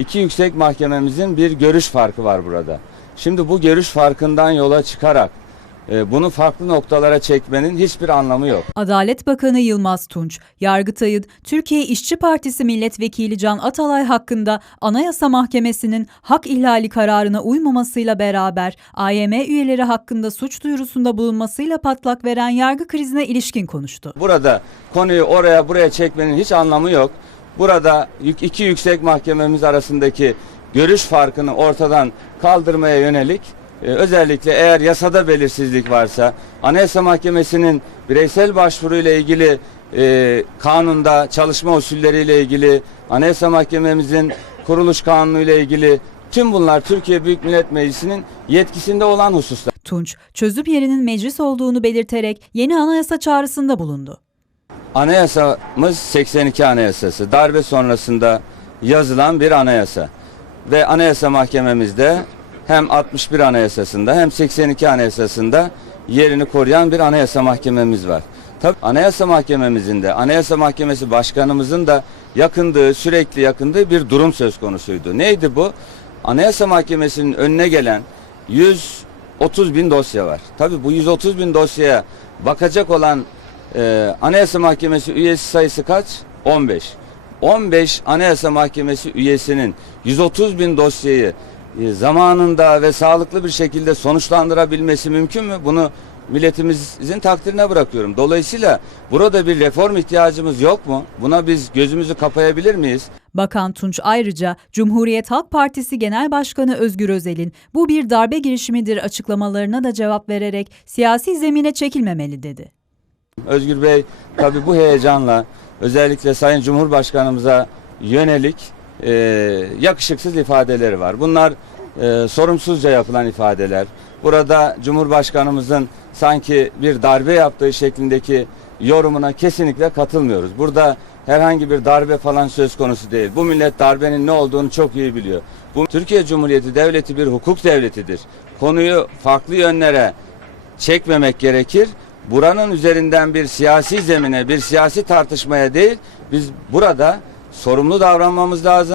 iki yüksek mahkememizin bir görüş farkı var burada. Şimdi bu görüş farkından yola çıkarak e, bunu farklı noktalara çekmenin hiçbir anlamı yok. Adalet Bakanı Yılmaz Tunç, Yargıtay'ın Türkiye İşçi Partisi Milletvekili Can Atalay hakkında Anayasa Mahkemesi'nin hak ihlali kararına uymamasıyla beraber AYM üyeleri hakkında suç duyurusunda bulunmasıyla patlak veren yargı krizine ilişkin konuştu. Burada konuyu oraya buraya çekmenin hiç anlamı yok. Burada iki yüksek mahkememiz arasındaki görüş farkını ortadan kaldırmaya yönelik e, özellikle eğer yasada belirsizlik varsa Anayasa Mahkemesi'nin bireysel başvuru ile ilgili e, kanunda çalışma usulleriyle ilgili Anayasa Mahkememizin kuruluş kanunu ile ilgili tüm bunlar Türkiye Büyük Millet Meclisi'nin yetkisinde olan hususlar. Tunç, çözüm yerinin meclis olduğunu belirterek yeni anayasa çağrısında bulundu. Anayasamız 82 Anayasası. Darbe sonrasında yazılan bir anayasa. Ve Anayasa Mahkememizde hem 61 Anayasasında hem 82 Anayasasında yerini koruyan bir Anayasa Mahkememiz var. Tabii Anayasa Mahkememizin de Anayasa Mahkemesi Başkanımızın da yakındığı, sürekli yakındığı bir durum söz konusuydu. Neydi bu? Anayasa Mahkemesi'nin önüne gelen 130 bin dosya var. Tabii bu 130 bin dosyaya bakacak olan ee, Anayasa Mahkemesi üyesi sayısı kaç? 15. 15 Anayasa Mahkemesi üyesinin 130 bin dosyayı e, zamanında ve sağlıklı bir şekilde sonuçlandırabilmesi mümkün mü? Bunu milletimizin takdirine bırakıyorum. Dolayısıyla burada bir reform ihtiyacımız yok mu? Buna biz gözümüzü kapayabilir miyiz? Bakan Tunç ayrıca Cumhuriyet Halk Partisi Genel Başkanı Özgür Özel'in bu bir darbe girişimidir açıklamalarına da cevap vererek siyasi zemine çekilmemeli dedi. Özgür Bey tabii bu heyecanla özellikle Sayın Cumhurbaşkanımıza yönelik e, yakışıksız ifadeleri var. Bunlar e, sorumsuzca yapılan ifadeler. Burada Cumhurbaşkanımızın sanki bir darbe yaptığı şeklindeki yorumuna kesinlikle katılmıyoruz. Burada herhangi bir darbe falan söz konusu değil. Bu millet darbenin ne olduğunu çok iyi biliyor. Bu Türkiye Cumhuriyeti devleti bir hukuk devletidir. Konuyu farklı yönlere çekmemek gerekir. Buranın üzerinden bir siyasi zemine, bir siyasi tartışmaya değil, biz burada sorumlu davranmamız lazım.